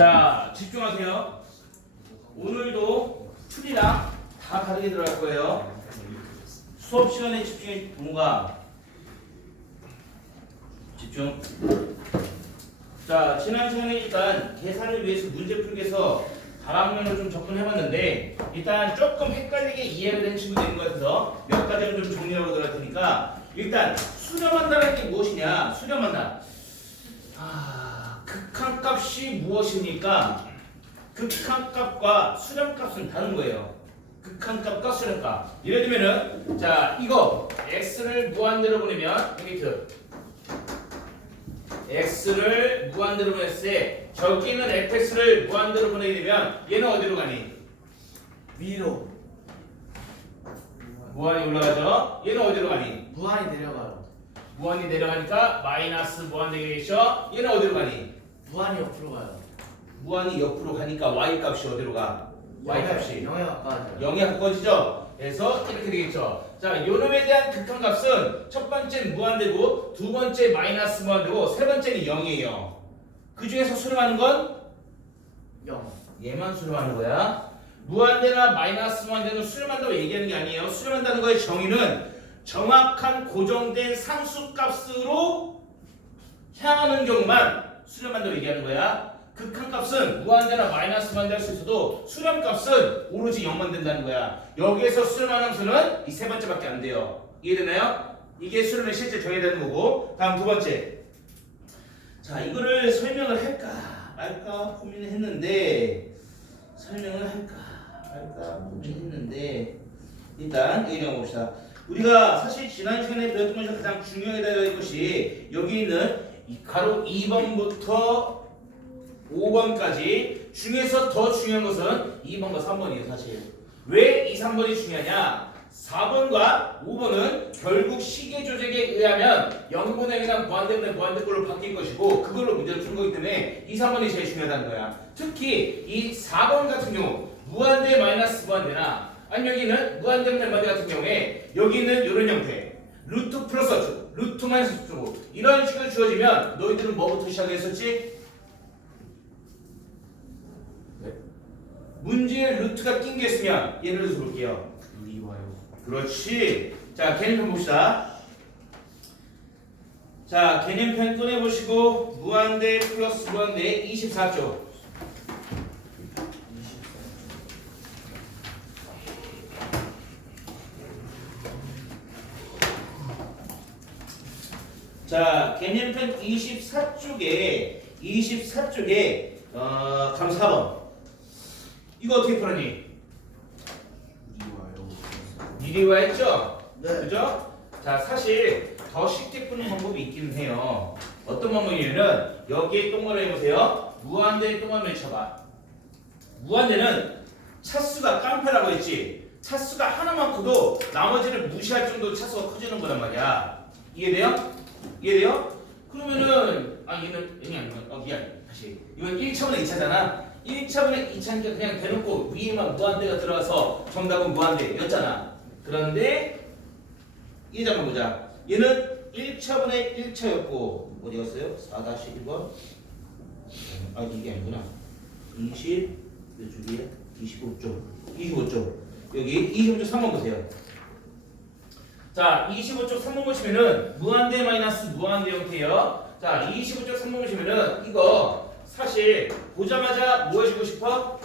자, 집중하세요. 오늘도 풀이랑 다 다르게 들어갈 거예요. 수업 시간에 집중해 동무가 집중. 자, 지난 시간에 일단 계산을 위해서 문제 풀기에서 다방면으로 좀 접근해봤는데 일단 조금 헷갈리게 이해가 된 친구도 있는 것 같아서 몇 가지를 좀 정리하고 들어갈 테니까 일단 수렴한다는 게 무엇이냐? 수렴한다. 극한값이 무엇입니까? 극한값과 수렴값은 다른 거예요. 극한값과 수렴값. 예를 들면은 자 이거 x를 무한대로 보내면 여기 x를 무한대로 보냈을 때 저기 있는 fx를 무한대로 보내게 되면 얘는 어디로 가니? 위로 무한이 올라가죠? 얘는 어디로 가니? 무한히 내려가요. 무한이 내려가니까 마이너스 무한 되겠죠? 얘는 어디로 가니? 무한히 옆으로 가요. 무한이 옆으로 가니까 y 값이 어디로 가? y 값이 0에 가까워져요. 0에 가까워지죠? 그래서 이렇게 되겠죠. 자, 요놈에 대한 극한값은 첫 번째는 무한되고 두 번째 마이너스 무한되고 세 번째는 0이에요. 그 중에서 수렴하는 건 0. 얘만 수렴하는 거야. 무한대나 마이너스 무한대는 수렴한다고 얘기하는 게 아니에요. 수렴한다는 거의 정의는 정확한 고정된 상수값으로 향하는 경우만 수렴한다고 얘기하는 거야. 극한값은 무한대나 마이너스 무한대 할 수 있어도 수렴값은 오로지 0만 된다는 거야. 여기에서 수렴하는 수는 이 세 번째밖에 안 돼요. 이해되나요? 이게 수렴의 실제 정의가 되는 거고. 다음 두 번째. 자, 이거를 설명을 할까 말까 고민을 했는데 설명을 할까 말까 고민했는데 일단 얘기해 봅시다. 우리가 사실 지난 시간에 배웠던 것 중에서 가장 중요하게 다룰 것이 여기 있는 이 가로 2번부터 5번까지 중에서 더 중요한 것은 2번과 3번이에요. 사실 왜 2, 3번이 중요하냐? 4번과 5번은 결국 시계 조작에 의하면 0분의 1이랑 무한대분의 무한대꼴로 바뀔 것이고 그걸로 문제를 푼 거기 때문에 2, 3번이 제일 중요하다는 거야. 특히 이 4번 같은 경우 무한대 마이너스 무한대나 아니 여기는 무한대분의 무한대 같은 경우에 여기는 이런 형태 루트 플러스 어쩌고 루트 마이너스 어쩌고 이런 식으로 주어지면 너희들은 뭐부터 시작했었지? 문제에 루트가 낀 게 있으면 예를 들어서 볼게요. 물이 와요. 그렇지. 자, 개념편 봅시다. 자, 개념편 꺼내보시고 무한대 플러스 무한대 24쪽. 자, 개념편 24쪽에 감 4번. 이거 어떻게 풀었니? 물이 와요. 미리와 했죠? 네. 그죠? 자, 사실 더 쉽게 푸는 방법이 있기는 해요. 어떤 방법이냐면 여기에 동그라미 해보세요. 무한대에 동그라미 쳐봐. 무한대는 차수가 깡패라고 했지. 차수가 하나만 커도 나머지를 무시할 정도로 차수가 커지는 거란 말이야. 이해돼요? 이해돼요? 그러면은 얘는 아니야. 미안. 다시. 이건 1차분의 2차잖아. 1차분의 2차니까 그냥 대놓고 위에만 무한대가 들어가서 정답은 무한대였잖아. 그런데 이 잠깐 보자. 얘는 1차분의 1차였고 어디 갔어요? 4-1번 이게 아니구나. 20 몇 쪽이야? 25쪽 여기 25쪽 3번 보세요. 자, 25쪽 3번 보시면은 무한대 마이너스 무한대 형태예요. 자, 25쪽 3번 보시면은 이거 사실 보자마자 뭐 해주고 싶어?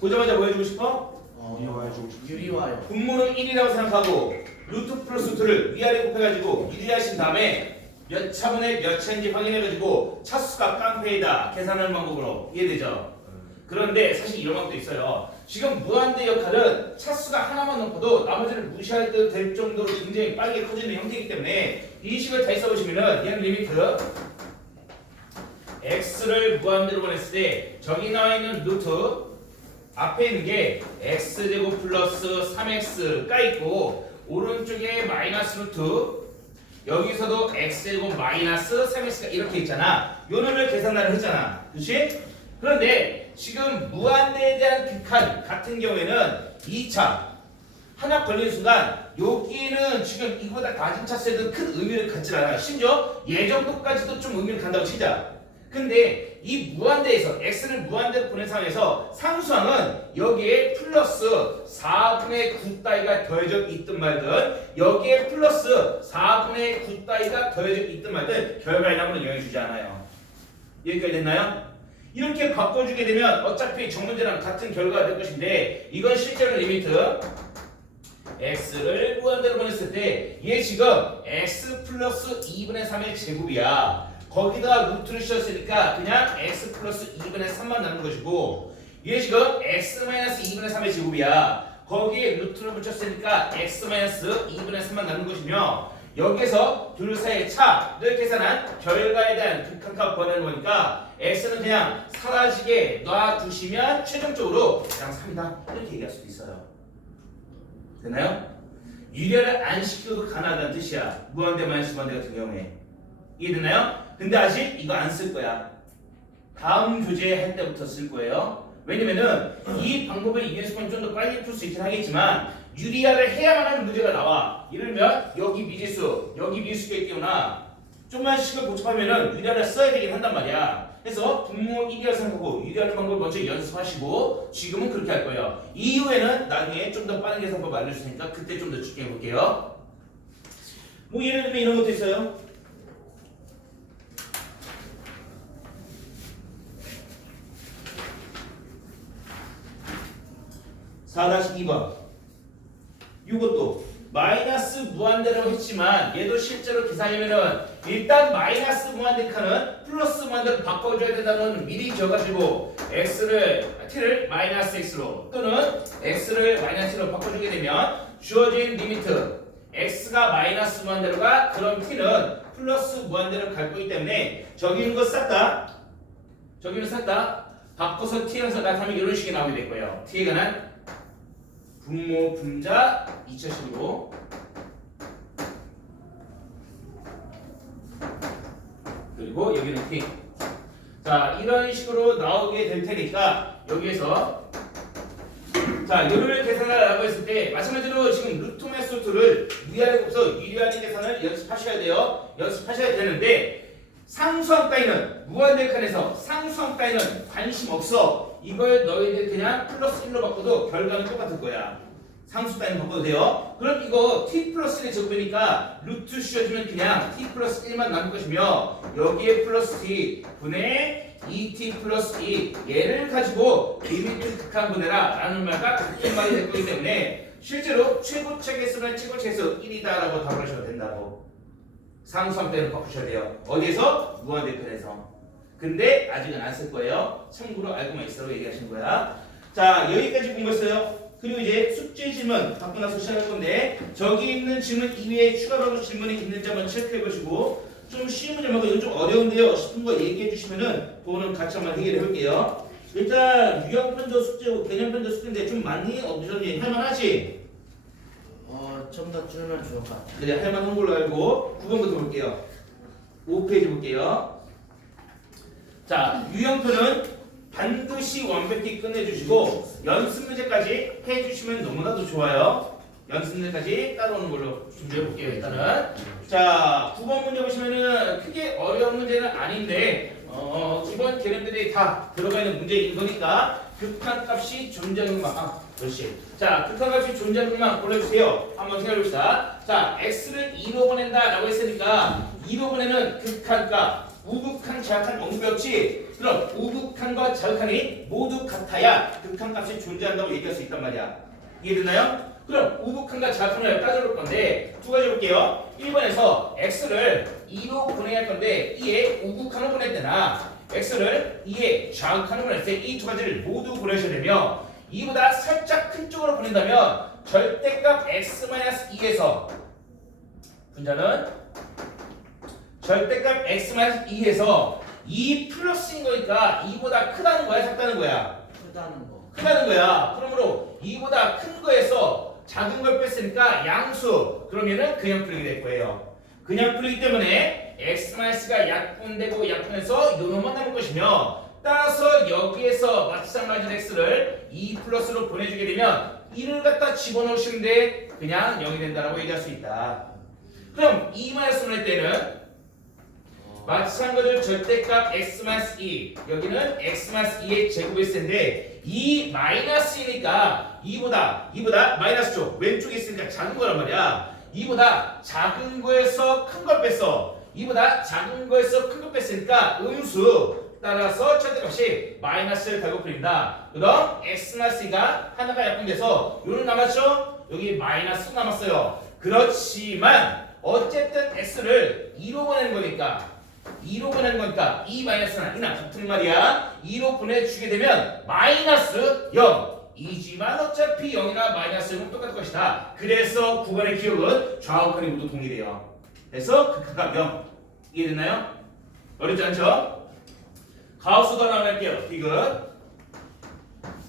보자마자 뭐 해주고 싶어? 유리 와요. 분모를 1이라고 생각하고 루트 플러스 2를 위아래 곱해가지고 1이 하신 다음에 몇 차분의 몇 차인지 확인해가지고 차수가 깡패이다 계산하는 방법으로 이해되죠? 그런데 사실 이런 방법도 있어요. 지금 무한대 역할은 차수가 하나만 넣고도 나머지를 무시할 때 될 정도로 굉장히 빠르게 커지는 형태이기 때문에 이 식을 다시 써보시면은 얘는 리미트 x를 무한대로 보냈을 때 저기 나와 있는 루트 앞에 있는 게 x제곱 플러스 3x가 있고 오른쪽에 마이너스 루트 여기서도 x제곱 마이너스 3x가 이렇게 있잖아. 요 놈을 계산하려 했잖아. 그렇지? 그런데 지금 무한대에 대한 극한 같은 경우에는 2차 하나 걸리는 순간 여기는 지금 이거보다 낮은 차수에도 큰 의미를 갖지 않아요. 심지어 예정도까지도 좀 의미를 간다고 치자. 근데 이 무한대에서 x를 무한대로 보낸 상황에서 상수항은 여기에 플러스 4분의 9 따위가 더해져 있든 말든 여기에 플러스 4분의 9 따위가 더해져 있든 말든 결과에 남은 영향을 주지 않아요. 여기까지 됐나요? 이렇게 바꿔주게 되면 어차피 정문제랑 같은 결과가 될 것인데 이건 실제로 리미트 x를 무한대로 보냈을 때 얘 지금 x 플러스 2분의 3의 제곱이야. 거기다가 루트를 씌웠으니까 그냥 x 플러스 2분의 3만 남는 것이고 얘 지금 x 마이너스 2분의 3의 제곱이야. 거기에 루트를 붙였으니까 x 마이너스 2분의 3만 남는 것이며 여기에서 둘 사이의 차를 계산한 결과에 대한 극한값 구하는 거니까 x는 그냥 사라지게 놔두시면 최종적으로 그냥 3이다 이렇게 얘기할 수도 있어요. 되나요? 유리화를 안 시켜도 가능하다는 뜻이야. 무한대 마이너스 무한대 같은 경우에. 이해되나요? 근데 아직 이거 안 쓸 거야. 다음 교재 할 때부터 쓸 거예요. 왜냐면은 이 방법을 이해수는 좀 더 빨리 풀 수 있긴 하겠지만 유리화를 해야만 하는 문제가 나와. 예를 들면 여기 미지수, 여기 미수가 있거나 좀만 식을 복잡하면은 유리화를 써야 되긴 한단 말이야. 그래서 분모 1이라 생각하고 유리하는 방법을 먼저 연습하시고 지금은 그렇게 할 거예요. 이후에는 나중에 좀 더 빠른 계산법 알려줄 테니까 그때 좀 더 집중해 볼게요. 뭐 예를 들면 이런 것도 있어요. (4-2번) 이것도 마이너스 무한대로 했지만 얘도 실제로 계산하면은 일단 마이너스 무한대 칸은 플러스 무한대로 바꿔줘야 된다는 미리 기억하시고 t를 마이너스 x로 또는 x를 마이너스 로 바꿔주게 되면 주어진 리미트 x가 마이너스 무한대로가 그럼 t는 플러스 무한대로 갈 거기 때문에 저기 있는 거 싹 다 저기는 싹 다 바꿔서 t에서 나타나면 이런 식이 나오게 될 거예요. t에 관한 분모 분자 2차식으로 그리고 여기는 t. 자 이런 식으로 나오게 될 테니까 여기에서 자 요를 계산하라고 했을 때 마찬가지로 지금 루트 마이너스 루트를 위아래 곱해서 유리하는 계산을 연습하셔야 돼요. 연습하셔야 되는데 상수항 따위는 무한대 칸에서 상수항 따위는 관심 없어. 이걸 너희들 그냥 플러스 1로 바꿔도 결과는 똑같을 거야. 상수 따위는 바꿔도 돼요. 그럼 이거 t 플러스 1의 제곱이니까 루트 씌워주면 그냥 t 플러스 1만 남을 것이며 여기에 플러스 t 분의 2t 플러스 2 얘를 가지고 리미트 극한분해라 라는 말과 같은 말이 될 거기 때문에 실제로 최고차 개수는 최고차 개수 1이다 라고 답을 하셔도 된다고. 상수항 따위는 바꾸셔야 돼요. 어디에서? 무한대편에서. 근데 아직은 안 쓸 거예요. 참고로 알고만 있으라고 얘기하시는 거야. 자 여기까지 본 거였어요. 그리고 이제 숙제 질문 받고 나서 시작할 건데 저기 있는 질문 이외에 추가로 질문이 있는지 한번 체크해 보시고 좀 쉬운 문제하고 이건 좀 어려운데요 싶은 거 얘기해 주시면은 그거는 같이 한번 해결해 볼게요. 일단 유형 편도 숙제, 개념 편도 숙제인데 좀 많이 없으셨니? 할만하지? 좀 더 줄면 좋을 것 같아요. 그래 할만한 걸로 알고 9번부터 볼게요. 5페이지 볼게요. 자 유형표는 반드시 완벽히 끝내주시고 연습 문제까지 해주시면 너무나도 좋아요. 연습 문제까지 따라오는 걸로 준비해 볼게요. 일단은 자 9번 문제 보시면은 크게 어려운 문제는 아닌데 기본 개념들이 다 들어가 있는 문제인 거니까 극한값이 존재하는 것만 그렇지. 자 극한값이 존재하는 것만 골라주세요. 한번 생각해봅시다. 자 x를 2로 보낸다 라고 했으니까 2로 보내는 극한값 우극한 자극한 언급이 없지. 그럼 우극한과 자극한이 모두 같아야 극한값이 존재한다고 얘기할 수 있단 말이야. 이해됐나요? 그럼 우극한과 자극한을 따져볼 건데 두 가지 볼게요. 1번에서 x를 2로 보내야 할 건데 2에 우극한을 보낼 때나 x를 2에 자극한을 보낼 때 이 두 가지를 모두 보내셔야 되며 2보다 살짝 큰 쪽으로 보낸다면 절대값 x-2에서 분자는 절대값 x-2에서 2 플러스인 거니까 2보다 크다는 거야 작다는 거야? 크다는 거. 크다는 거야. 그러므로 2보다 큰 거에서 작은 걸 뺐으니까 양수. 그러면은 그냥 풀리게 될 거예요. 그냥 풀리기 때문에 x-가 약분되고 약분해서 요놈만 남을 것이며 따라서 여기에서 마찬가지 x를 2 플러스로 보내주게 되면 1을 갖다 집어넣으시면 돼. 그냥 0이 된다라고 얘기할 수 있다. 그럼 2 마이너스 할 때는 마찬가지로 절대값 x-2 여기는 x-2의 제곱일 텐데 이 마이너스이니까 2보다 마이너스죠. 왼쪽에 있으니까 작은 거란 말이야. 2보다 작은 거에서 큰 걸 뺐어. 2보다 작은 거에서 큰 걸 뺐으니까 음수. 따라서 절대값이 마이너스를 달고 풀린다. 그럼 x-2가 하나가 약분돼서 요는 남았죠? 여기 마이너스 남았어요. 그렇지만 어쨌든 x를 2로 보내는 거니까 2로 보내는 거니까 이 마이너스나 이나 같은 말이야. 2로 보내주게 되면 마이너스 0 이지만 어차피 0이나 마이너스 0은 똑같을 것이다. 그래서 구간의 기억은 좌우칸이 모두 동일해요. 그래서 극한값 0 이해됐나요? 어렵지 않죠? 가우스도 하나 할게요. 디귿.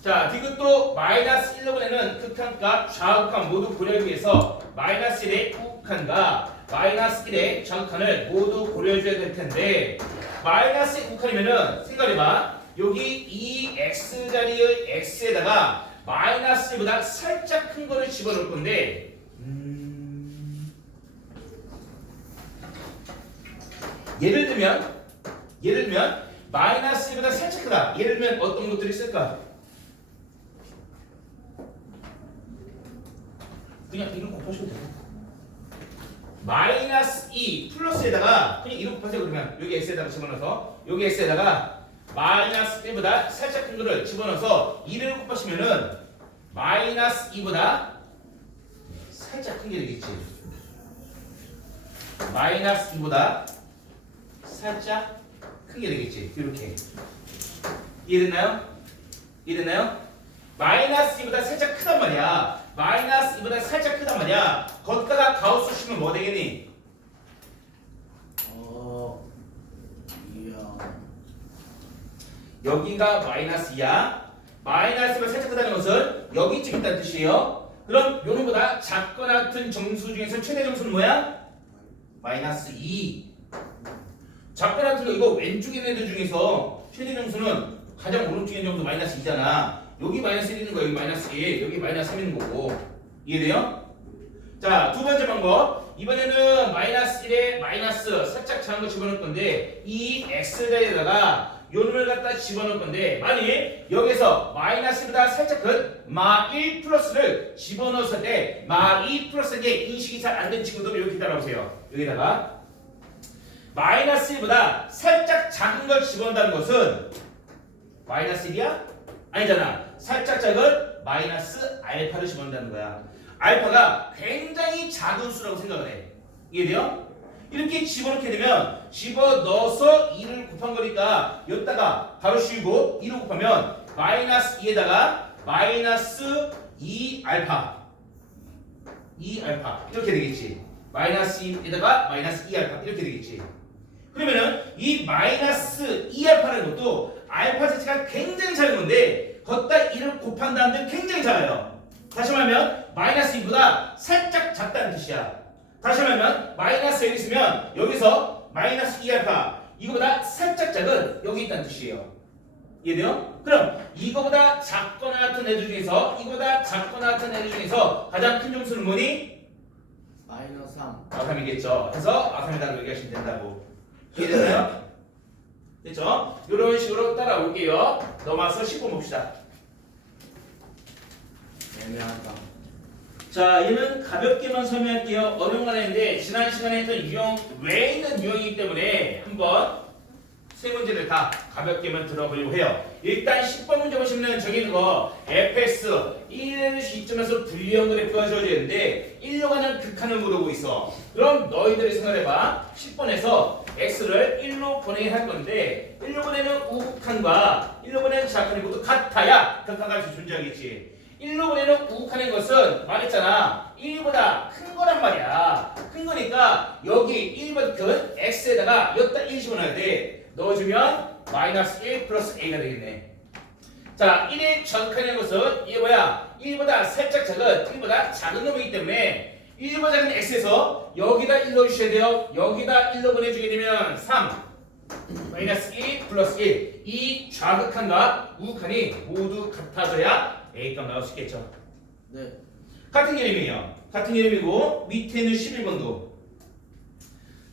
자, 디귿도 마이너스 1로 보내는 극한값 좌우칸 모두 고려하기 위해서 마이너스 1의 우극한과 마이너스 1의 좌극한을 모두 고려해줘야 될 텐데 마이너스 1 우극한이면은 생각해봐. 여기 이 x 자리의 x에다가 마이너스 1보다 살짝 큰 거를 집어넣을 건데 예를 들면 마이너스 1보다 살짝 크다. 예를 들면 어떤 것들이 있을까? 그냥 1을 곱하셔도 돼요. 마이너스 2 플러스에다가 그냥 1을 곱하세요. 그러면 여기 x에다가 집어넣어서 여기 x에다가 마이너스 1보다 살짝 큰 거를 집어넣어서 2를 곱하시면은 마이너스 2보다 살짝 큰 게 되겠지. 마이너스 2보다 살짝 큰 게 되겠지. 이렇게 이해됐나요? 마이너스 2보다 살짝 크단 말이야. 마이너스 2보다 살짝 크단 말이야. 걷다가 가우스 치면 뭐 되겠니? 이야. 여기가 마이너스 2야. 마이너스 2보다 살짝 크다는 것은 여기쯤 있다는 뜻이에요. 그럼 요놈보다 작거나 같은 정수 중에서 최대 정수는 뭐야? 마이너스 2. 작거나 같은 거 이거 왼쪽에 있는 애들 중에서 최대 정수는 가장 오른쪽에 있는 정수 마이너스 2잖아. 여기 마이너스 1 있는 거 여기 마이너스 1, 여기 마이너스 3 있는 거고. 이해돼요? 자, 두 번째 방법. 이번에는 마이너스 1에 마이너스 살짝 작은 거 집어넣을 건데 이 x자리에다가 요놈을 갖다 집어넣을 건데 만일 여기서 마이너스보다 살짝 큰 마1 플러스를 집어넣었을 때 마2 플러스에게 인식이 잘 안 된 친구들은 이렇게 따라오세요. 여기다가 마이너스 1보다 살짝 작은 걸 집어넣는다는 것은 마이너스 1이야? 아니잖아. 살짝 작은 마이너스 알파를 집어넣는다는 거야. 알파가 굉장히 작은 수라고 생각을 해. 이해돼요? 이렇게 집어넣게 되면 집어넣어서 2를 곱한 거니까 여기다가 바로 씌우고 2를 곱하면 마이너스 2에다가 마이너스 2알파 2알파 이렇게 되겠지. 마이너스 2에다가 마이너스 2알파 이렇게 되겠지. 그러면은 이 마이너스 2알파라는 것도 알파 자체가 굉장히 작은 건데 걷다 2를 곱한 다음에 굉장히 작아요. 다시 말하면 마이너스 2보다 살짝 작다는 뜻이야. 다시 말하면 마이너스 1이 있으면 여기서 마이너스 2알파 이거보다 살짝 작은 여기 있다는 뜻이에요. 이해돼요? 그럼 이거보다 작거나 같은 애들 중에서 이거보다 작거나 같은 애들 중에서 가장 큰 점수는 뭐니? 마이너스 3. 아3이겠죠. 그래서 아3이라고 얘기하시면 된다고. 이해되나요? 됐죠? 이런 식으로 따라올게요. 넘어와서 10번 봅시다. 애매하다. 자, 얘는 가볍게만 설명할게요. 어려운 건 아닌데 지난 시간에 했던 유형 외에 있는 유형이기 때문에 한번 세 문제를 다 가볍게만 들어보려고 해요. 일단 10번 문제 보시면 저기 있는 거 fx 1의 시점에서 불리한 그래프가 주어져 있는데 1로 가는 극한을 물어보고 있어. 그럼 너희들이 생각해봐. 10번에서 x를 1로 보내야 할 건데 1로 보내는 우극한과 1로 보내는 좌극한이 모두 같아야 극한값이 존재하겠지. 1로 보내는 우극한인 것은 말했잖아. 1보다 큰 거란 말이야. 큰 거니까 여기 1보다 큰 x에다가 여기다 1 집어넣어야 돼. 넣어주면 마이너스 1 플러스 a가 되겠네. 자, 1의 좌극한이라는 것은 이게 뭐야? 1보다 살짝 작은 1보다 작은 놈이기 때문에 1보다 작은 x에서 여기다 1 넣어주셔야 돼요. 여기다 1 보내주게 되면 3 마이너스 1 플러스 1 이 좌극한과 우극한이 모두 같아져야 A값 나올 수 있겠죠. 네. 같은 개념이에요. 같은 개념이고 밑에는 11번도.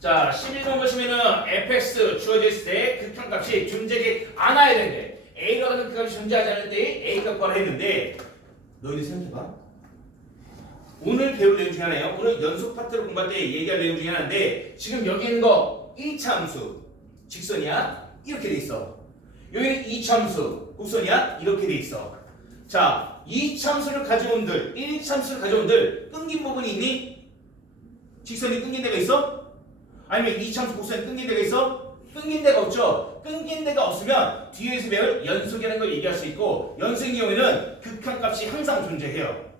자, 11번 보시면은 fx 주어져 있을 때 극한값이 존재하지 않아야 되는데 a가 같은 극한값이 존재하지 않을 때 a 값과라 했는데 너희들 생각해봐. 오늘 배울 내용 중에 하나예요. 오늘 연속 파트를 공부할 때 얘기할 내용 중에 하나인데 지금 여기 있는 거 1차 함수 직선이야 이렇게 돼 있어. 여기 2차 함수 곡선이야 이렇게 돼 있어. 자, 2차 함수를 가져온들 1차 함수를 가져온들 끊긴 부분이 있니? 직선이 끊긴 데가 있어? 아니면 2차 함수 곡선이 끊긴 데가 있어? 끊긴 데가 없죠. 끊긴 데가 없으면 뒤에서 배울 연속이라는 걸 얘기할 수 있고 연속의 경우에는 극한값이 항상 존재해요.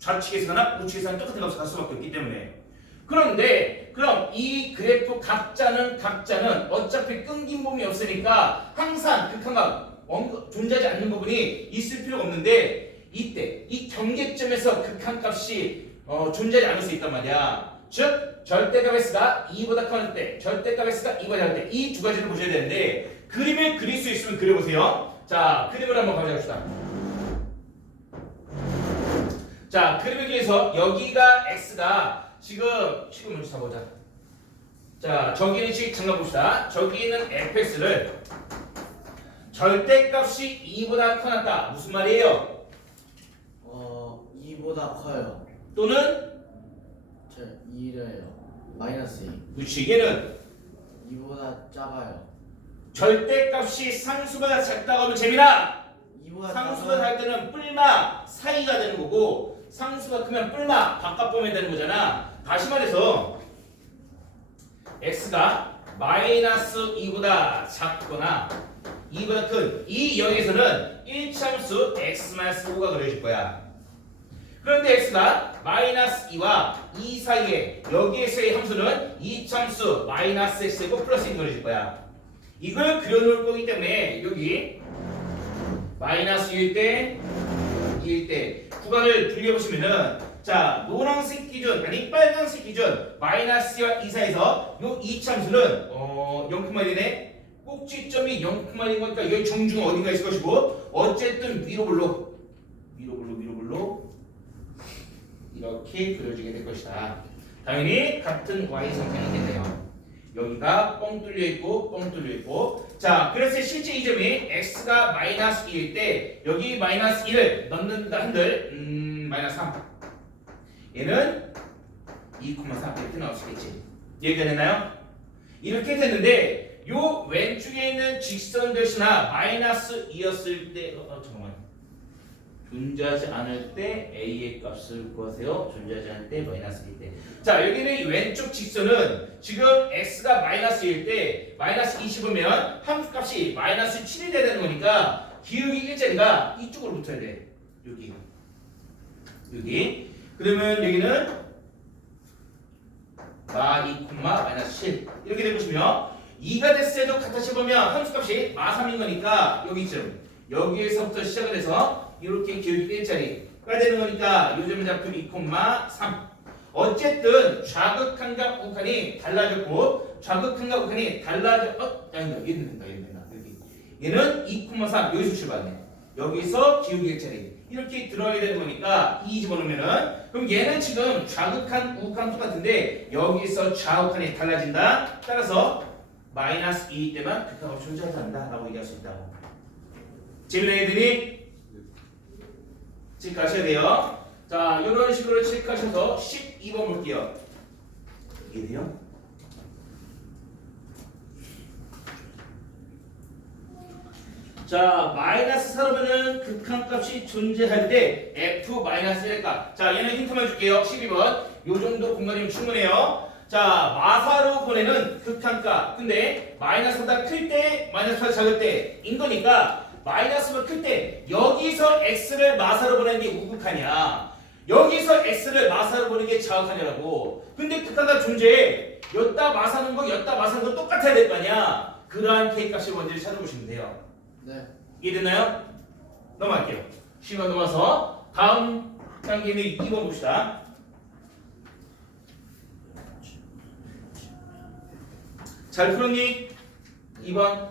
좌측에서나 우측에서나 똑같은 값을 갈 수밖에 없기 때문에. 그런데 그럼 이 그래프 각자는 어차피 끊긴 부분이 없으니까 항상 극한값 존재하지 않는 부분이 있을 필요가 없는데 이때 이 경계점에서 극한값이 존재하지 않을 수 있단 말이야. 즉 절대값 S가 2보다 커질 때 절대값 S가 2보다 작을 때 이 두 가지를 보셔야 되는데 그림을 그릴 수 있으면 그려보세요. 자, 그림을 한번 가져갑시다. 자, 그림을 그려서 여기가 X가 지금 먼저 잡아보자. 자, 저기는 지금 잠깐 봅시다. 저기 있는 fx를 절대값이 2보다 커났다. 무슨 말이에요? 2보다 커요. 또는 저 2래요. 마이너스 2. 그렇지. 얘는 2보다 작아요. 절대값이 상수보다 작다고 하면 재미나 2보다 상수가 작 때는 뿔마 사이가 되는 거고 상수가 크면 뿔마 바깥 보면 되는 거잖아. 다시 말해서 x가 마이너스 2보다 작거나 2보다 큰 이 영역에서는 1차함수 x-5가 그려질 거야. 그런데 x가 마이너스 2와 2 사이에 여기에서의 함수는 2차함수 마이너스 x이고 플러스 1이 그려질 거야. 이걸 그려놓을 거기 때문에 여기 마이너스 2일 때 2일 때 구간을 분리해보시면은 자 노란색 기준 아니 빨간색 기준 마이너스와 2 사이에서 요 2차함수는 0,1이네. 꼭지점이 0,1인 거니까 여기 정중은 어딘가 있을 것이고 어쨌든 위로 불로 이렇게 그려지게 될 것이다. 당연히 같은 y 상태이겠네요. 여기가 뻥 뚫려 있고 자 그래서 실제 이 점이 x가 마이너스 1일 때 여기 마이너스 1을 넣는다 한들 마이너스 3 얘는 2,3 이렇게 나올 수 있겠지. 이해가 되나요? 이렇게 됐는데 요 왼쪽에 있는 직선 대신아 마이너스 2였을 때 잠깐만 존재하지 않을 때 a의 값을 구하세요. 존재하지 않을 때 마이너스 1일 때. 자 여기는 이 왼쪽 직선은 지금 x가 마이너스 1일 때 마이너스 20이면 함수값이 마이너스 7이 돼야 되는 거니까 기울기 1자리가 이쪽으로 붙어야 돼. 여기 그러면 여기는 마2, -7 이렇게 되보시면 2가 됐을 때도 같이 보면 함수값이 마3인 거니까 여기쯤 여기에서부터 시작을 해서 이렇게 기울기 1자리가 되는 거니까 요즘 좌표 2,3 어쨌든 좌극한과 우극한이 달라졌고 좌극한과 우극한이 달라져 얘는 된다 여기 얘는 2,3 여기서 출발해. 여기서 기울기 1자리 이렇게 들어야 되는 거니까 2 집어넣으면은 그럼 얘는 지금 좌극한 우극한 똑같은데 여기서 좌우극한이 달라진다. 따라서 마이너스 2 때만 극한값이 존재하지 않는다라고 얘기할 수 있다고. 재미난 애들이 체크하셔야 돼요. 자, 이런 식으로 체크하셔서 12번 볼게요. 이해돼요? 자, 마이너스 4로면은 극한값이 존재할 때 f 마이너스 1의 값. 자, 얘는 힌트만 줄게요. 12번. 요 정도 공간이면 충분해요. 자, 마사로 보내는 극한값. 근데 마이너스보다 클 때, 마이너스보다 작을 때인 거니까 마이너스보다 클 때 여기서 x를 마사로 보내는 게 우극한이야. 여기서 x를 마사로 보내는 게 좌극한이라고. 근데 극한값 존재해. 여기다 마사는 거, 여기다 마사는 거 똑같아야 될 거 아니야. 그러한 k값을 먼저 찾아보시면 돼요. 네. 이해됐나요? 넘어갈게요. 시간 넘어서 다음 단계는 2번 봅시다. 잘 풀었니? 2번.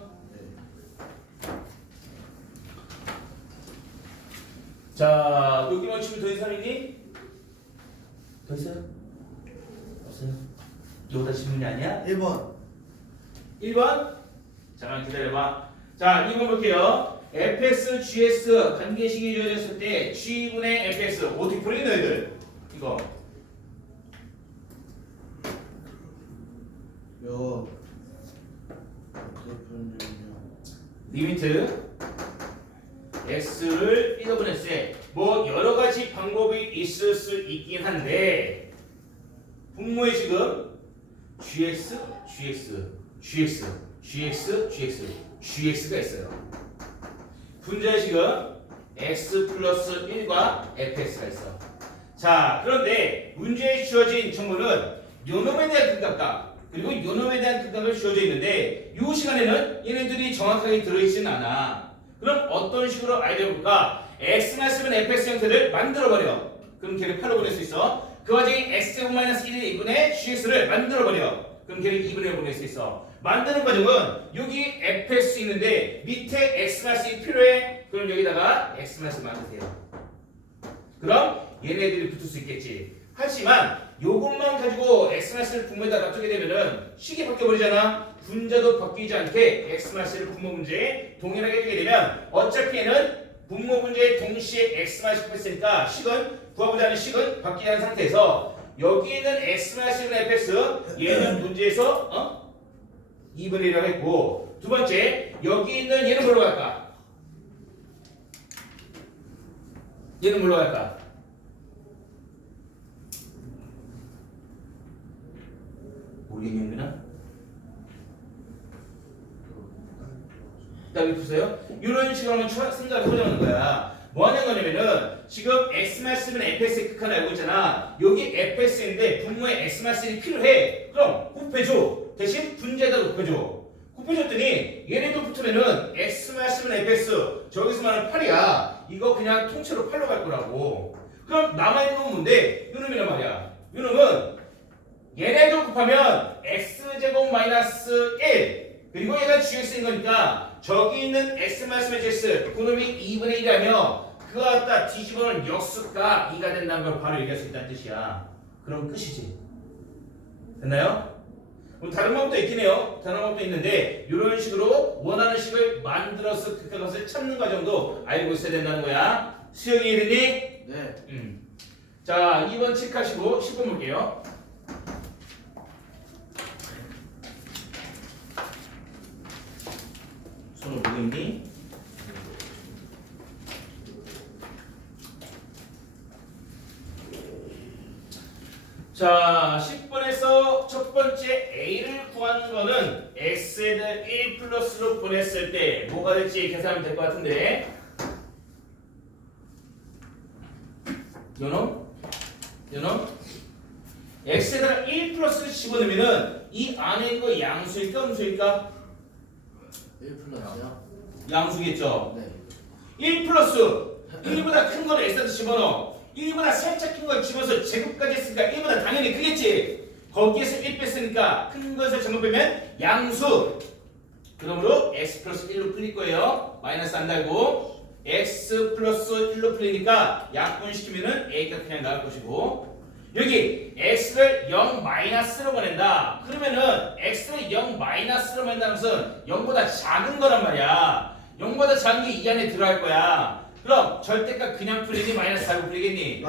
자, 여기만 치면 더 이상 있니? 더 있어요? 없어요? 이거다 질문이 아니야? 1번 1번. 잠깐 기다려봐. 자, 2번 볼게요. fx, gs 관계식이 이루어졌을 때 g분의 fx 어떻게 풀이 너희들? 이거 요 어떻게 푸느냐 리미트 x를 1로 보냈을 때 뭐 여러 가지 방법이 있을 수 있긴 한데 분모의 지금 gx, gx가 있어요. 분자의 지금 x 플러스 1과 fx가 있어. 자, 그런데 문제에 주어진 정보는 요놈에 대한 극각각 그리고 요놈에 대한 극각을 주어져 있는데 이 시간에는 얘네들이 정확하게 들어있지는 않아. 그럼 어떤 식으로 아이디어를 볼까? x만 쓰면 fx 형태를 만들어버려. 그럼 걔를 8로 보낼 수 있어. 그 와중에 x제곱 마이너스 1의 2분의 gx를 만들어버려. 그럼 걔를 2분의 1로 보낼 수 있어. 만드는 과정은 여기 fx 있는데 밑에 x마스이 필요해. 그럼 여기다가 x마스 만드세요. 그럼 얘네들이 붙을 수 있겠지. 하지만 요것만 가지고 x마스를 분모에다 놔두게 되면은 식이 바뀌어버리잖아. 분자도 바뀌지 않게 x마스를 분모 문제에 동일하게 해주게 되면 어차피 얘는 분모 문제에 동시에 x마스 했으니까 식은 구하고자 하는 식은 바뀌지 않은 상태에서 여기 있는 x마스는 fx 얘는 문제에서 2분의 1이라고 했고 두 번째 여기 있는 얘는 뭘로 갈까? 얘는 뭘로 갈까? 모르겠니 용민아? 답이 보세요. 이런 식으로 하면 생각을 해보자는 거야. 뭐 하는 거냐면은 지금 x마스는 fx의 극한을 알고 있잖아. 여기 fx인데 분모에 x마스이 필요해. 그럼 곱해줘. 대신 분자에다 곱해줘. 곱해줬더니 얘네도 붙으면은 x마스는 fx 저기서 말하는 8이야. 이거 그냥 통째로 8로 갈 거라고. 그럼 남아있는 건 뭔데? 요놈이란 말이야. 요놈은 얘네도 곱하면 x제곱 마이너스 1 그리고 얘가 gx인 거니까 저기 있는 x 마이너스 gx 그놈이 2분의 1이라며 그거 갖다 뒤집어놓은 역수가 2가 된다는 걸 바로 얘기할 수 있다는 뜻이야. 그럼 끝이지. 됐나요? 그럼 다른 방법도 있긴 해요. 다른 방법도 있는데 이런 식으로 원하는 식을 만들어서 그것을 찾는 과정도 알고 있어야 된다는 거야. 수영이 이해됐니? 네 자, 2번 체크하시고 10번 볼게요. 손을 보고 있니? 자, 10번에서 첫 번째 A를 구하는 거는 X를 1 플러스로 보냈을 때 뭐가 될지 계산하면 될 것 같은데 요놈 X에다가 1 플러스를 집어넣으면은 이 안에 있는 거 양수일까 음수일까? 1 플러스요? 양수겠죠? 네 1 플러스 1보다 큰 거를 X한테 집어넣어 1보다 살짝 큰 걸 집어서 제곱까지 했으니까 1보다 당연히 크겠지. 거기에서 1 뺐으니까 큰 것을 전부 빼면 양수. 그러므로 x 플러스 1로 풀릴 거예요. 마이너스 안 달고 x 플러스 1로 풀리니까 약분시키면은 a가 그냥 나올 것이고 여기 x를 0 마이너스로 보낸다. 그러면은 x를 0 마이너스로 보낸다는 것은 0보다 작은 거란 말이야. 0보다 작은 게 이 안에 들어갈 거야. 그럼 절대값 그냥 풀리니 마이너스 달고 풀리겠니?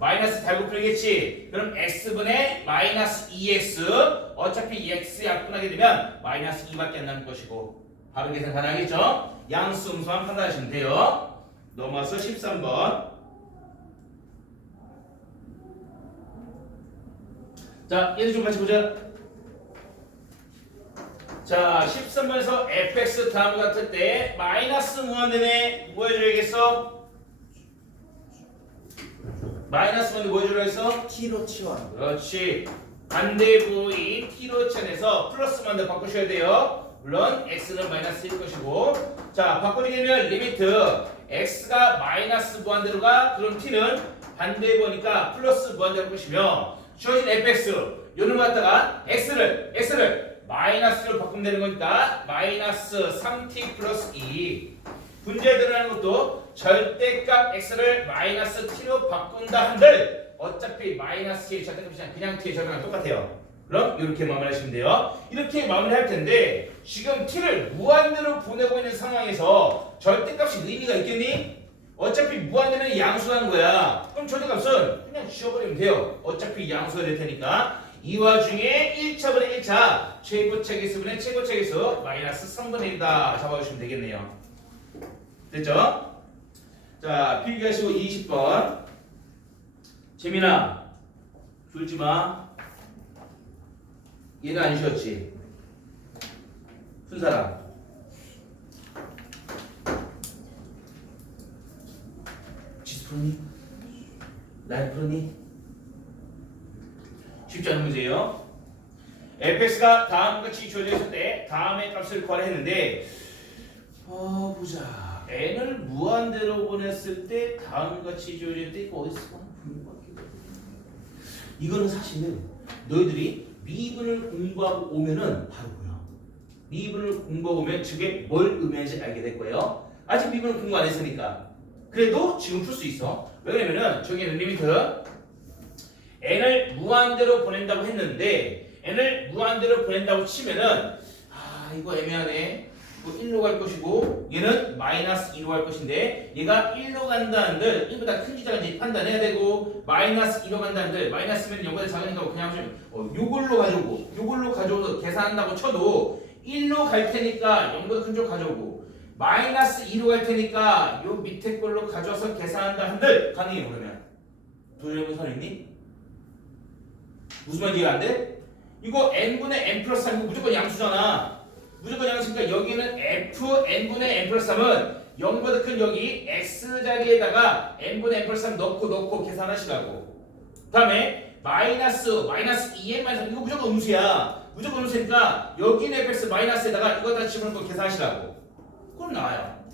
마이너스 달고 풀리겠지. 그럼 x분의 마이너스 2x 어차피 x 약분하게 되면 마이너스 2밖에 안 남을 것이고 바로 계산 가능하겠죠? 양수 음수만 판단하시면 돼요. 넘어서 13번. 자, 얘들 좀 같이 보자. 자, 13번에서 fx 다음과 같을 때 마이너스 무한대네 뭐 해줘야겠어? 마이너스 무한대 뭐 해주라 했어? t로 치환 그렇지. 반대 부위 t로 치환해서 플러스 무한대 바꾸셔야 돼요. 물론 x는 마이너스일 것이고 자, 바꾸게 되면 리미트 x가 마이너스 무한대로 가 그럼 t는 반대 부위니까 플러스 무한대로 보시며 주어진 fx 요놈을 갖다가 x를 마이너스로 바꾸면 되는 거니까 마이너스 3t 플러스 2 분자에 들어가는 것도 절대값 x를 마이너스 t로 바꾼다 한들 어차피 마이너스 t 절대값이 그냥 t의 절대값 똑같아요. 그럼 이렇게 마무리하시면 돼요. 이렇게 마무리할 텐데 지금 t를 무한대로 보내고 있는 상황에서 절대값이 의미가 있겠니? 어차피 무한대는 양수하는 거야. 그럼 절대값은 그냥 지워버리면 돼요. 어차피 양수가 될 테니까. 이 와중에 1차분의 1차 최고차 개수분의 최고차 개수 마이너스 3분의 1이다 잡아주시면 되겠네요. 됐죠? 자, 필기하시고 20번. 재민아, 졸지마. 얘는 안 쉬었지? 순사람. 지수 풀니? 라인 풀니? 쉽지 않은 문제예요. fx가 다음과 같이 주어져 있을 때 다음의 값을 구하라 했는데 보자. n을 무한대로 보냈을 때 다음과 같이 주어져 있을 때 이거 어디서 이거는 사실은 너희들이 미분을 공부하고 오면은 바로 보여. 미분을 공부하고 오면 저게 뭘 의미하는지 알게 될 거예요. 아직 미분을 공부 안 했으니까. 그래도 지금 풀 수 있어. 왜 그러냐면은 저기는 리미트 n을 무한대로 보낸다고 했는데 n을 무한대로 보낸다고 치면은 이거 애매하네. 이거 1로 갈 것이고 얘는 마이너스 2로 갈 것인데 얘가 1로 간다는 한들 1보다 큰지 작은지 판단해야 되고 마이너스 2로 간다는 한들 마이너스면 0보다 작으니까 그냥 좀 요걸로 가져오고 요걸로 가져오도 계산한다고 쳐도 1로 갈 테니까 0보다 큰 쪽 가져오고 마이너스 2로 갈 테니까 요 밑에 걸로 가져와서 계산한다 한들 가능해. 그러면 도저히 선 있니? 무슨 말인지 이해가 안 돼? 이거 n분의 n 플러스 3이고 무조건 양수잖아. 무조건 양수니까 여기는 f n분의 n 플러스 3은 0보다 큰 여기 x 자리에다가 n분의 n 플러스 3 넣고 계산하시라고. 그 다음에 마이너스 2n 마이너스 3 이거 무조건 음수야. 무조건 음수니까 여기는 fx 마이너스에다가 이거 다 집어넣고 계산하시라고. 그럼 나와요.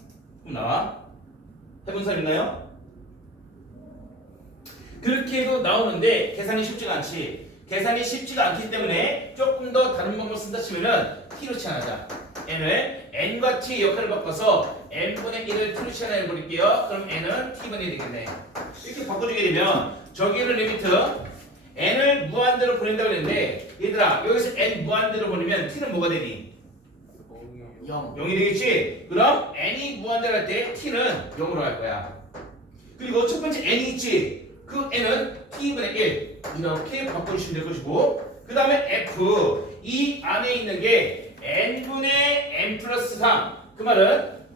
그럼 나와? 해본 사람 있나요? 그렇게 해도 나오는데 계산이 쉽지가 않지. 계산이 쉽지가 않기 때문에 조금 더 다른 방법을 쓴다 치면은 t로 치환하자. n을 n과 t의 역할을 바꿔서 n분의 1을 t로 치환해 버릴게요. 그럼 n은 t분의 1이 되겠네. 이렇게 바꿔주게 되면 저기는 리미트 n을 무한대로 보낸다고 했는데 얘들아 여기서 n 무한대로 보내면 t는 뭐가 되니? 0이 되겠지? 그럼 n이 무한대로 할 때 t는 0으로 갈 거야. 그리고 첫 번째 n이 있지? 그 n은 t분의 1 이렇게 바꿔주시면 될 것이고 그 다음에 f 이 안에 있는 게 n분의 n 플러스 3 그 말은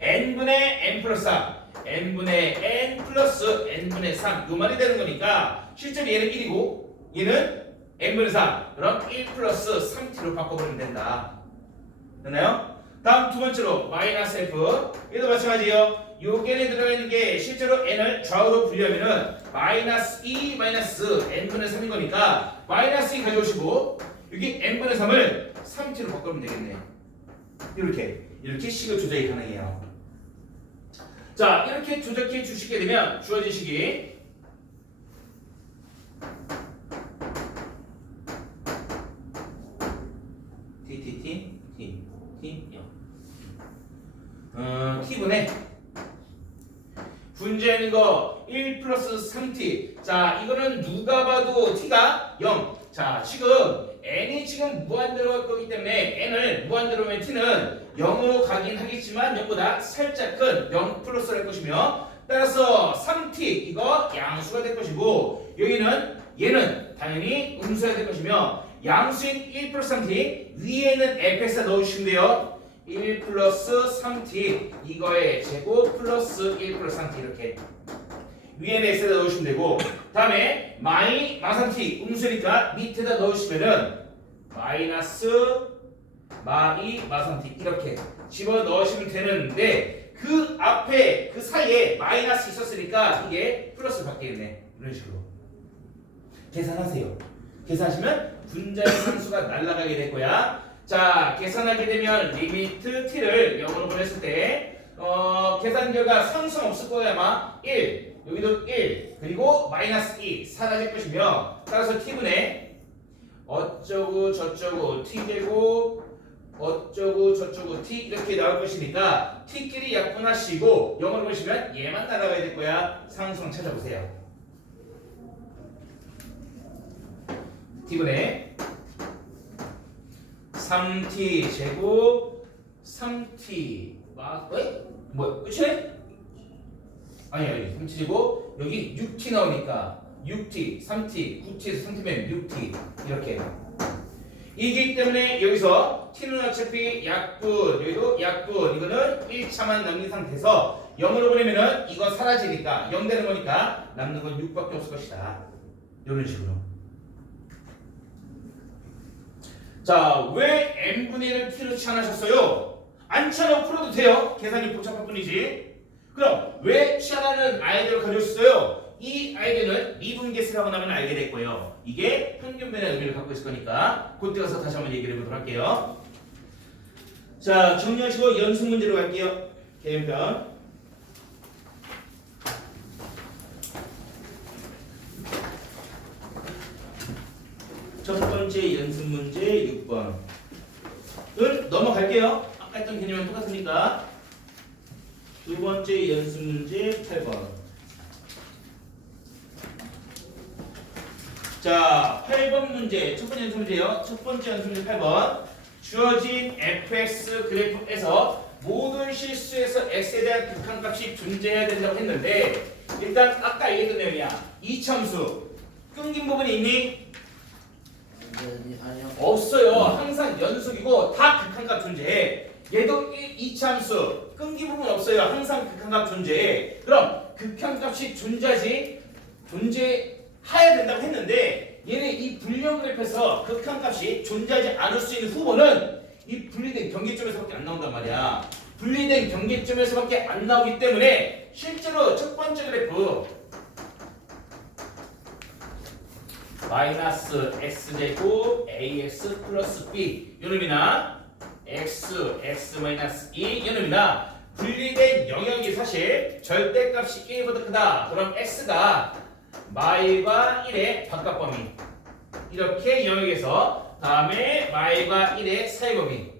n분의 n 플러스 3 n분의 n 플러스 n분의 3 요 말이 되는 거니까 실제로 얘는 1이고 얘는 n분의 3 그럼 1 플러스 3t로 바꿔버리면 된다. 됐나요? 다음 두 번째로 마이너스 f 얘도 마찬가지예요. 요게에 들어가 있는 게 실제로 n을 좌우로 분리하면은 마이너스 2 마이너스 n분의 3인 거니까 마이너스 2 가져오시고 여기 n분의 3을 3t로 바꾸면 되겠네. 이렇게 식을 조작이 가능해요. 자 이렇게 조작해 주시게 되면 주어진 식이 t분의 분자인 거 1 플러스 3t. 자 이거는 누가 봐도 t가 0. 자 지금 n이 지금 무한대로 갈 거기 때문에 n을 무한대로 하면 t는 0으로 가긴 하겠지만 0보다 살짝 큰 0 플러스를 할 것이며 따라서 3t 이거 양수가 될 것이고 여기는 얘는 당연히 음수가 될 것이며 양수인 1 플러스 3t 위에는 fx에 넣어주시면 돼요. 1 플러스 3t 이거의 제곱 플러스 1 플러스 3t 이렇게 위에는 x에다 넣으시면 되고 다음에 마3t 음수니까 밑에다 넣으시면은 마이너스 마3t 이렇게 집어 넣으시면 되는데 그 앞에 그 사이에 마이너스 있었으니까 이게 플러스 바뀌겠네. 이런 식으로 계산하세요. 계산하시면 분자의 상수가 날아가게 될 거야. 자 계산하게 되면 리미트 t를 0으로 보냈을 때 계산 결과 상수는 없을 거야. 아마 1 여기도 1 그리고 마이너스 2 사라질 것이며 따라서 t분의 어쩌고 저쩌고 t제곱 어쩌고 저쩌고 t 이렇게 나올 것이니까 t끼리 약분하시고 0으로 보시면 얘만 날아가야 될 거야. 상수는 찾아보세요. t분의 3t 제곱 3t 뭐야 끝이네? 아니 3t 제곱 여기 6t 나오니까 6t 3t 9t에서 3t면 6t 이렇게 이기 때문에 여기서 t는 어차피 약분 여기도 약분 이거는 1차만 남긴 상태에서 0으로 보내면은 이거 사라지니까 0 되는 거니까 남는 건 6밖에 없을 것이다 이런 식으로. 자, 왜 n분의 1을 t로 치환하셨어요? 안 치환하고 풀어도 돼요. 계산이 복잡할 뿐이지. 그럼 왜 치환하는 아이디어를 가졌어요? 이 아이디어는 미분계수를 하고 나면 알게 될 거예요. 이게 평균변의 의미를 갖고 있을 거니까 그때 가서 다시 한번 얘기를 해보도록 할게요. 자, 정리하시고 연습 문제로 갈게요. 개연편. 첫 번째 연습 문제 6번. 을 넘어갈게요. 아까 했던 개념은 똑같으니까. 두 번째 연습 문제 8번. 자, 8번 문제. 첫 번째 연습 문제요. 첫 번째 연습 문제 8번. 주어진 fx 그래프에서 모든 실수에서 x에 대한 극한값이 존재해야 된다고 했는데 일단 아까 얘기했던 내용이야. 이참수 끊긴 부분이 있니? 아니요. 없어요. 항상 연속이고 다 극한값 존재해. 얘도 이참수 끊기 부분 없어요. 항상 극한값 존재해. 그럼 극한값이 존재해야 된다고 했는데 얘는 이 불량 그래프에서 극한값이 존재하지 않을 수 있는 후보는 이 분리된 경계점에서밖에 안 나온단 말이야. 분리된 경계점에서밖에 안 나오기 때문에 실제로 첫 번째 그래프 마이너스 x제곱 ax 플러스 b 요놈이나 x 마이너스 2 요놈이나 분리된 영역이 사실 절대값이 1보다 크다. 그럼 x가 마일과 1의 바깥범위 이렇게 영역에서 다음에 마일과 1의 사이범위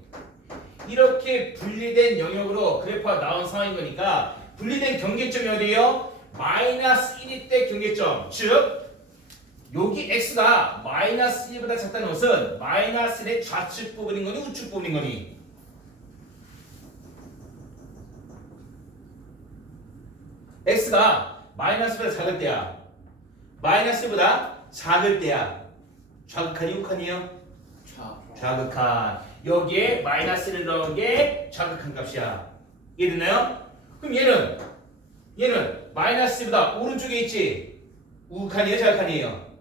이렇게 분리된 영역으로 그래프가 나온 상황인 거니까 분리된 경계점이 어디예요? 마이너스 1일 때 경계점 즉 여기 x가 마이너스 1보다 작다는 것은 마이너스 1의 좌측 부분인 거니 우측 부분인 거니? x가 마이너스 1보다 작을 때야 마이너스 1보다 작을 때야 좌극한이 우극한이요? 좌극한 여기에 마이너스를 넣은 게 좌극한 값이야 이해됐나요? 그럼 얘는 마이너스 1보다 오른쪽에 있지 우극한이에요 좌극한이에요?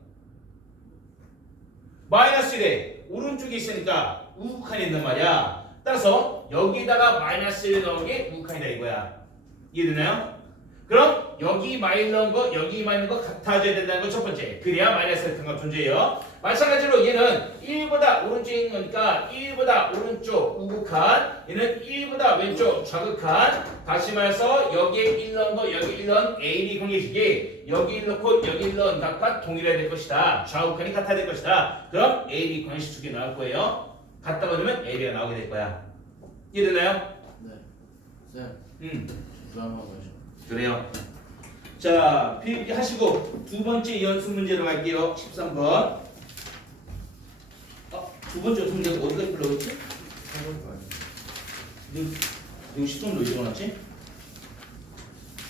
마이너스 1에 오른쪽에 있으니까 우극한이 있단 말이야. 따라서 여기다가 마이너스 1을 넣은 게 우극한이다 이거야. 이해되나요? 그럼 여기 마이너스 넣은 거 여기 마이너스 넣은 거 같아져야 된다는 건 첫 번째. 그래야 마이너스 극한값 존재해요. 마찬가지로 얘는 1보다 오른쪽에 있는 거니까 1보다 오른쪽 우극한 얘는 1보다 왼쪽 좌극한 다시 말해서 여기에 1 넣은 거 여기 1 넣은 A, B 관계식이 여기 1 넣고 여기 1 넣은 값과 동일해야 될 것이다. 좌우극한이 같아야 될 것이다. 그럼 A, B 관계식 두 개 나올 거예요. 같다고 넣으면 A, B가 나오게 될 거야. 이해되나요? 네. 불안하고 그래요. 자, 필기 하시고 두 번째 연습 문제로 갈게요. 13번. 두 번째 연습 문제가 어디까지 불러왔지? 여기 13번 왜 적어놨지?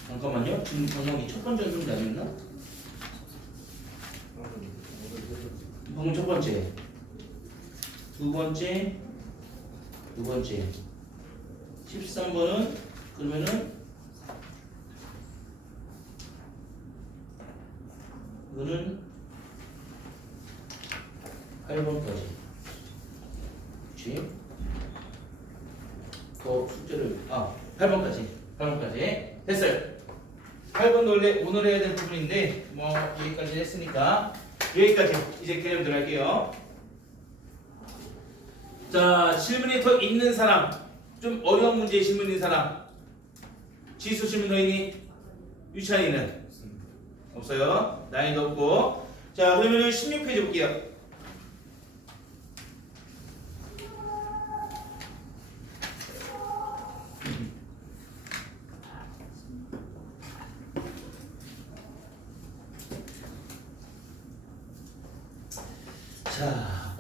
잠깐만요. 지금 방금 첫 번째 연습 문제 아니었나? 방금 첫 번째. 두 번째. 13번은 그러면은 이거는 8번까지. 그렇지? 더 숙제를 8번까지 됐어요. 8번도 원래 오늘 해야 될 부분인데 뭐 여기까지 했으니까 여기까지 이제 개념 들어갈게요. 자, 질문이 더 있는 사람, 좀 어려운 문제에 질문 있는 사람, 지수 질문 더 있니? 유찬이는? 없어요. 난이도 없고. 자, 그러면은 16페이지 볼게요.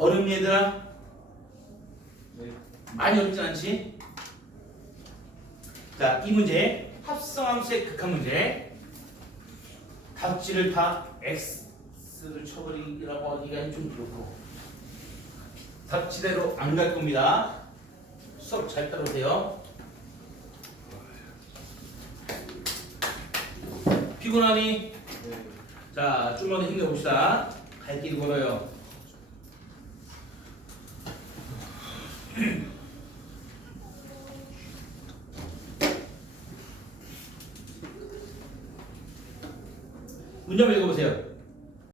어렵니 얘들아? 네. 많이 어렵진 않지? 자, 이 문제 합성함수의 극한 문제. 답지를 다 x를 쳐버리라고 하기가 좀 그렇고 답지대로 안 갈 겁니다. 수업 잘 따라오세요. 피곤하니? 네. 자, 좀만 더 힘내봅시다. 갈 길이 멀어요. 문제 한번 읽어보세요.